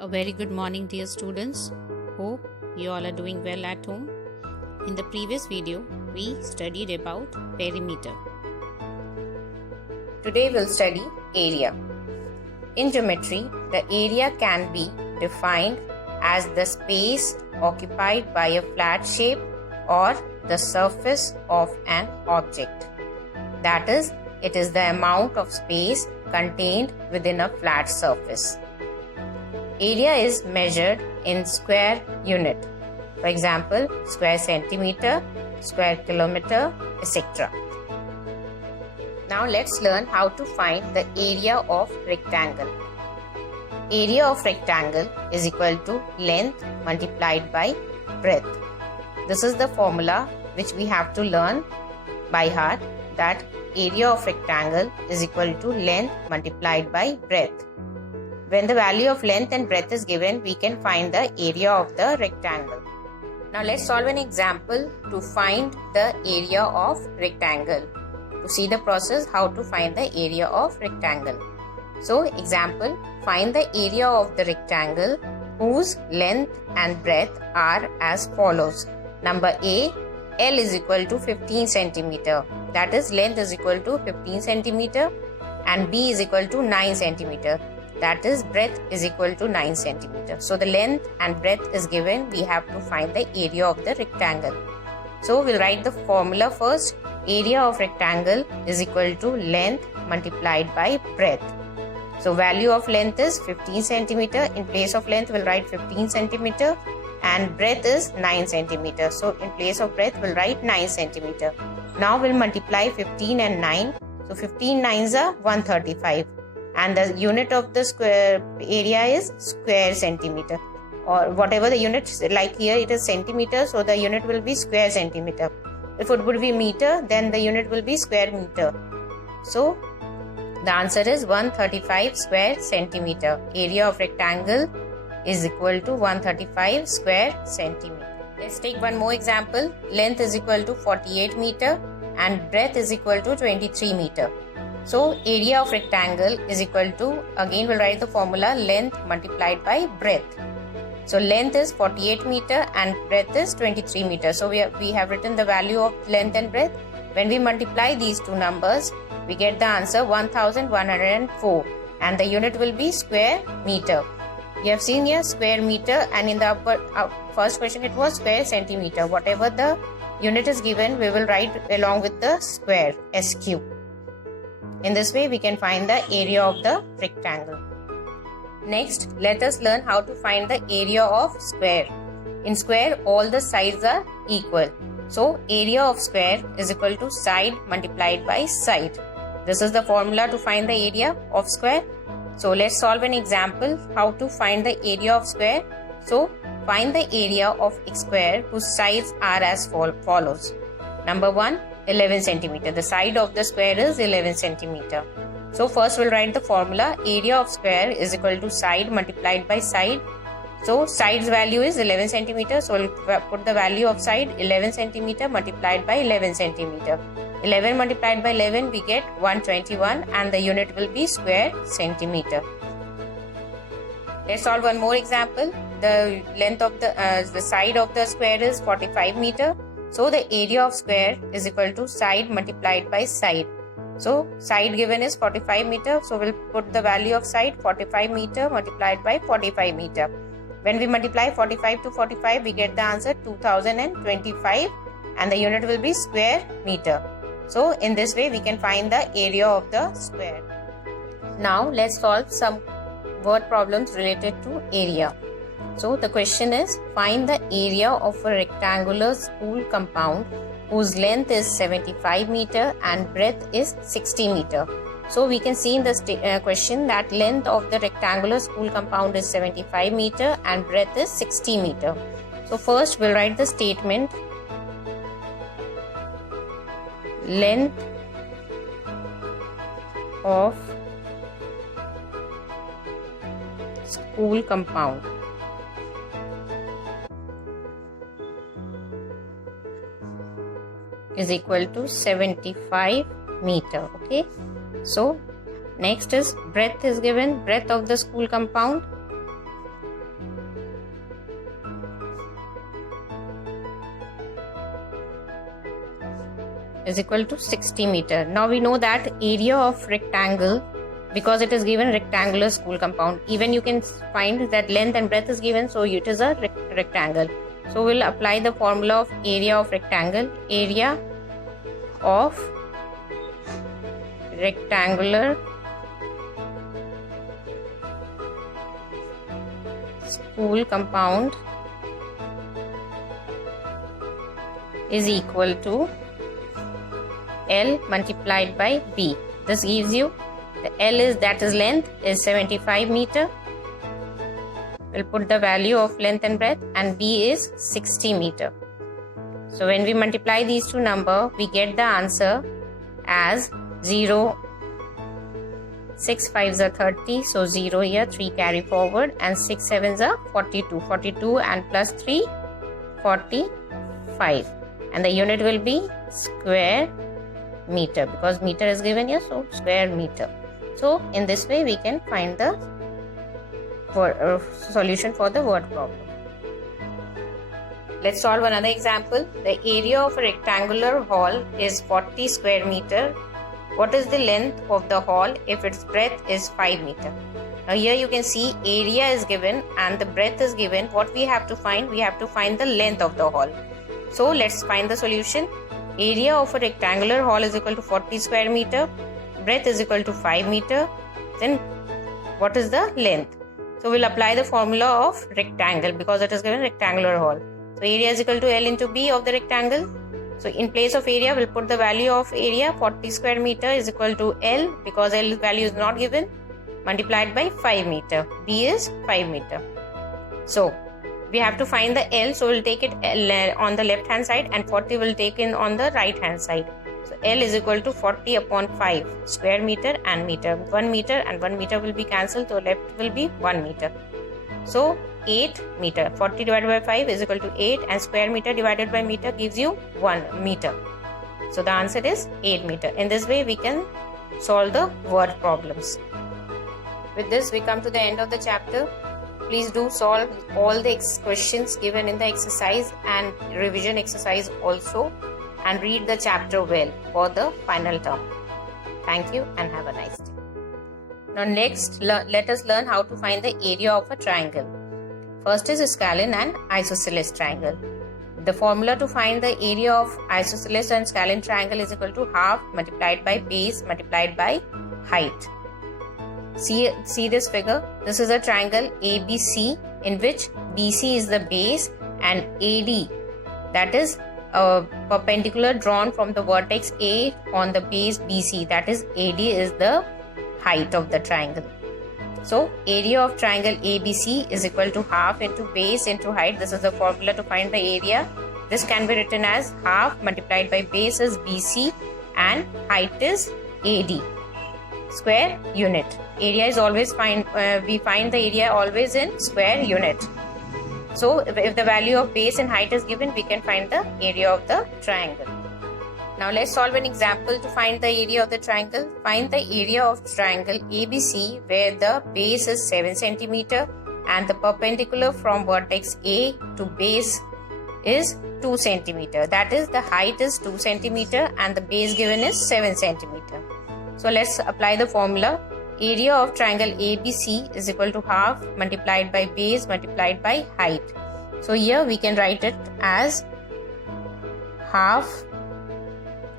A very good morning, dear students. Hope you all are doing well at home. In the previous video, we studied about perimeter. Today we'll study area. In geometry, the area can be defined as the space occupied by a flat shape or the surface of an object. That is, it is the amount of space contained within a flat surface. Area is measured in square unit. For example, square centimeter, square kilometer, etc. Now let's learn how to find the area of rectangle. Area of rectangle is equal to length multiplied by breadth. This is the formula which we have to learn by heart, that area of rectangle is equal to length multiplied by breadth. When the value of length and breadth is given, we can find the area of the rectangle. Now let's solve an example to find the area of rectangle. To see the process how to find the area of rectangle. So example, find the area of the rectangle whose length and breadth are as follows. Number A, L is equal to 15 centimeter. That is, length is equal to 15 centimeter and B is equal to 9 centimeter. That is, breadth is equal to 9 centimeter. So the length and breadth is given. We have to find the area of the rectangle. So we'll write the formula first. Area of rectangle is equal to length multiplied by breadth. So value of length is 15 centimeter. In place of length, we'll write 15 centimeter. And breadth is 9 centimeter. So in place of breadth, we'll write 9 centimeter. Now we'll multiply 15 and 9. So 15 nines are 135. And the unit of the square area is square centimeter. Or whatever the unit, like here it is centimeter. So the unit will be square centimeter. If it would be meter, then the unit will be square meter. So the answer is 135 square centimeter. Area of rectangle is equal to 135 square centimeter. Let's take one more example. Length is equal to 48 meter and breadth is equal to 23 meter. So area of rectangle is equal to, again we'll write the formula, length multiplied by breadth. So length is 48 meter and breadth is 23 meter. So we have written the value of length and breadth. When we multiply these two numbers, we get the answer 1104 and the unit will be square meter. You have seen here square meter, and in the first question it was square centimeter. Whatever the unit is given, we will write along with the square, SQ. In this way, we can find the area of the rectangle. Next, let us learn how to find the area of square. In square, all the sides are equal. So, area of square is equal to side multiplied by side. This is the formula to find the area of square. So, let's solve an example how to find the area of square. So, find the area of square whose sides are as follows. Number 1, 11 centimeter. The side of the square is 11 centimeter. So first we'll write the formula. Area of square is equal to side multiplied by side. So side's value is 11 centimeter. So we'll put the value of side 11 centimeter multiplied by 11 centimeter. 11 multiplied by 11 we get 121 and the unit will be square centimeter. Let's solve one more example. The length of the side of the square is 45 meter. So the area of square is equal to side multiplied by side. So side given is 45 meter. So we'll put the value of side 45 meter multiplied by 45 meter. When we multiply 45 to 45, we get the answer 2025 and the unit will be square meter. So in this way, we can find the area of the square. Now let's solve some word problems related to area. So the question is, find the area of a rectangular school compound whose length is 75 meter and breadth is 60 meter. So we can see in the question that length of the rectangular school compound is 75 meter and breadth is 60 meter. So first we'll write the statement. Length of school compound is equal to 75 meter. Okay, so next is breadth is given. Breadth of the school compound is equal to 60 meter. Now we know that area of rectangle, because it is given rectangular school compound, even you can find that length and breadth is given, so it is a rectangle. So we'll apply the formula of area of rectangle. Area of rectangular school compound is equal to L multiplied by B. This gives you the L is length is 75 meter. We'll put the value of length and breadth, and B is 60 meter. So when we multiply these two numbers, we get the answer as 0, 6 5s are 30, so 0 here, 3 carry forward, and 6 7s are 42. 42 and plus 3, 45. And the unit will be square meter, because meter is given here, so square meter. So in this way we can find the solution for the word problem. Let's solve another example. The area of a rectangular hall is 40 square meter. What is the length of the hall if its breadth is 5 meter? Now here you can see area is given and the breadth is given. What we have to find? We have to find the length of the hall. So let's find the solution. Area of a rectangular hall is equal to 40 square meter. Breadth is equal to 5 meter. Then what is the length? So we'll apply the formula of rectangle because it is given rectangular hall. So area is equal to L into B of the rectangle. So in place of area, we'll put the value of area 40 square meter is equal to L, because L value is not given, multiplied by 5 meter. B is 5 meter. So we have to find the L, so we'll take it L on the left hand side and 40 will take in on the right hand side. So L is equal to 40 upon 5 square meter and meter. 1 meter and 1 meter will be cancelled, so left will be 1 meter. So 8 meter. 40 divided by 5 is equal to 8, and square meter divided by meter gives you 1 meter. So the answer is 8 meter. In this way we can solve the word problems. With this we come to the end of the chapter. Please do solve all the questions given in the exercise and revision exercise also, and read the chapter well for the final term. Thank you and have a nice day. Now next, let us learn how to find the area of a triangle. First is a scalene and isosceles triangle. The formula to find the area of isosceles and scalene triangle is equal to half multiplied by base multiplied by height. See this figure. This is a triangle ABC in which BC is the base and AD, that is a perpendicular drawn from the vertex A on the base BC, that is AD is the height of the triangle. So area of triangle ABC is equal to half into base into height. This is the formula to find the area. This can be written as half multiplied by base is BC and height is AD. Square unit. Area is always we find the area always in square unit. So if the value of base and height is given, we can find the area of the triangle. Now let's solve an example to find the area of the triangle. Find the area of triangle ABC where the base is 7 cm and the perpendicular from vertex A to base is 2 cm. That is, the height is 2 cm and the base given is 7 cm. So let's apply the formula. Area of triangle ABC is equal to half multiplied by base multiplied by height. So here we can write it as half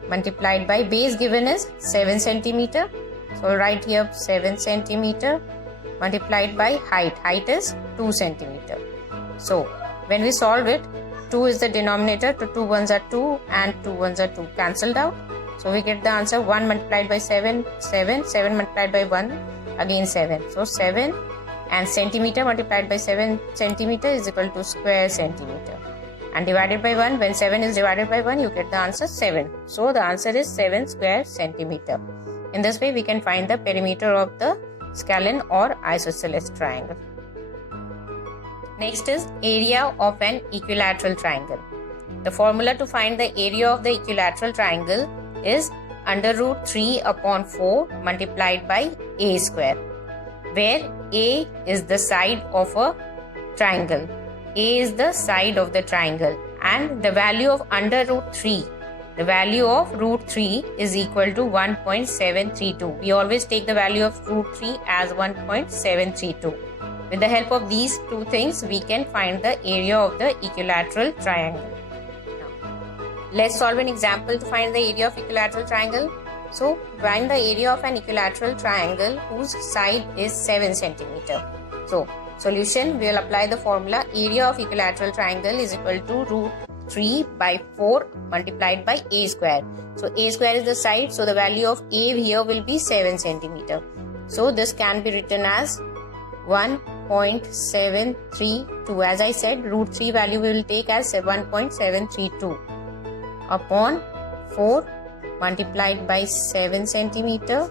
multiplied by base given is 7 cm. So write here 7 cm multiplied by height. Height is 2 cm. So when we solve it, 2 is the denominator, 2 1s are 2 and 2 1s are 2 cancelled out. So we get the answer 1 multiplied by 7, 7, 7 multiplied by 1, again 7. So 7 and centimeter multiplied by 7 centimeter is equal to square centimeter. And divided by 1, when 7 is divided by 1, you get the answer 7. So the answer is 7 square centimeter. In this way, we can find the perimeter of the scalene or isosceles triangle. Next is area of an equilateral triangle. The formula to find the area of the equilateral triangle is under root 3 upon 4 multiplied by a square, where a is the side of a triangle. A is the side of the triangle and the value of under root 3. the value of root 3 is equal to 1.732. We always take the value of root 3 as 1.732. With the help of these two things, we can find the area of the equilateral triangle. Now, let's solve an example to find the area of equilateral triangle. So, find the area of an equilateral triangle whose side is 7 cm. So, solution, we will apply the formula area of equilateral triangle is equal to root 3 by 4 multiplied by a square. So a square is the side, so the value of a here will be 7 cm. So this can be written as 1.732. As I said, root 3 value we will take as 1.732 upon 4 multiplied by 7 cm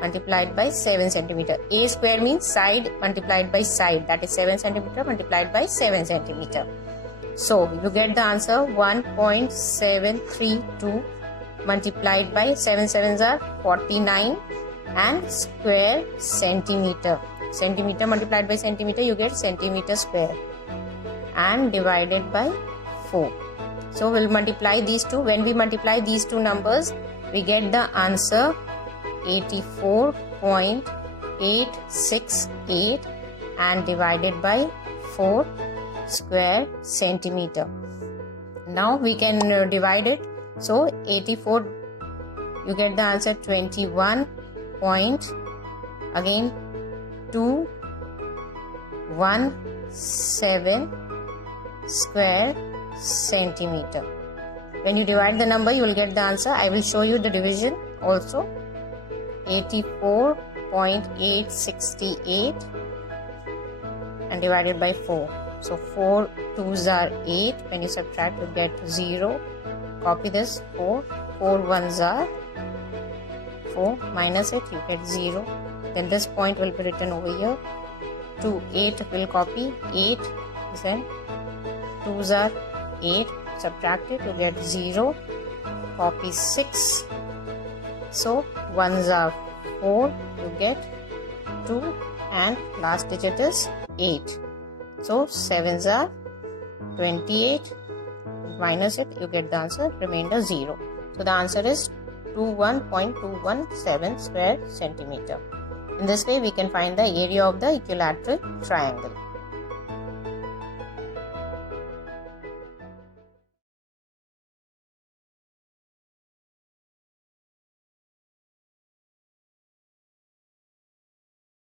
multiplied by 7 cm. A square means side multiplied by side, that is 7 cm multiplied by 7 cm. So you get the answer 1.732 multiplied by 7 sevens are 49 and square centimeter. Centimeter multiplied by centimeter, you get centimeter square, and divided by 4. So we'll multiply these two. When we multiply these two numbers, we get the answer 84.868 and divided by 4 square centimeter. Now we can divide it. So 84, you get the answer 21.217 square centimeter. When you divide the number, you will get the answer. I will show you the division also. 84.868 and divided by 4. So 4 2s are 8. When you subtract, you get 0. Copy this 4. 4 1s are 4. Minus it, you get 0. Then this point will be written over here. 2 8 will copy 8. Then 2s are 8. Subtract it, you get 0. Copy 6. So 1s are 4. You get 2. And last digit is 8. So 7s are 28, minus it, you get the answer, remainder 0. So the answer is 21.217 square centimeter. In this way, we can find the area of the equilateral triangle.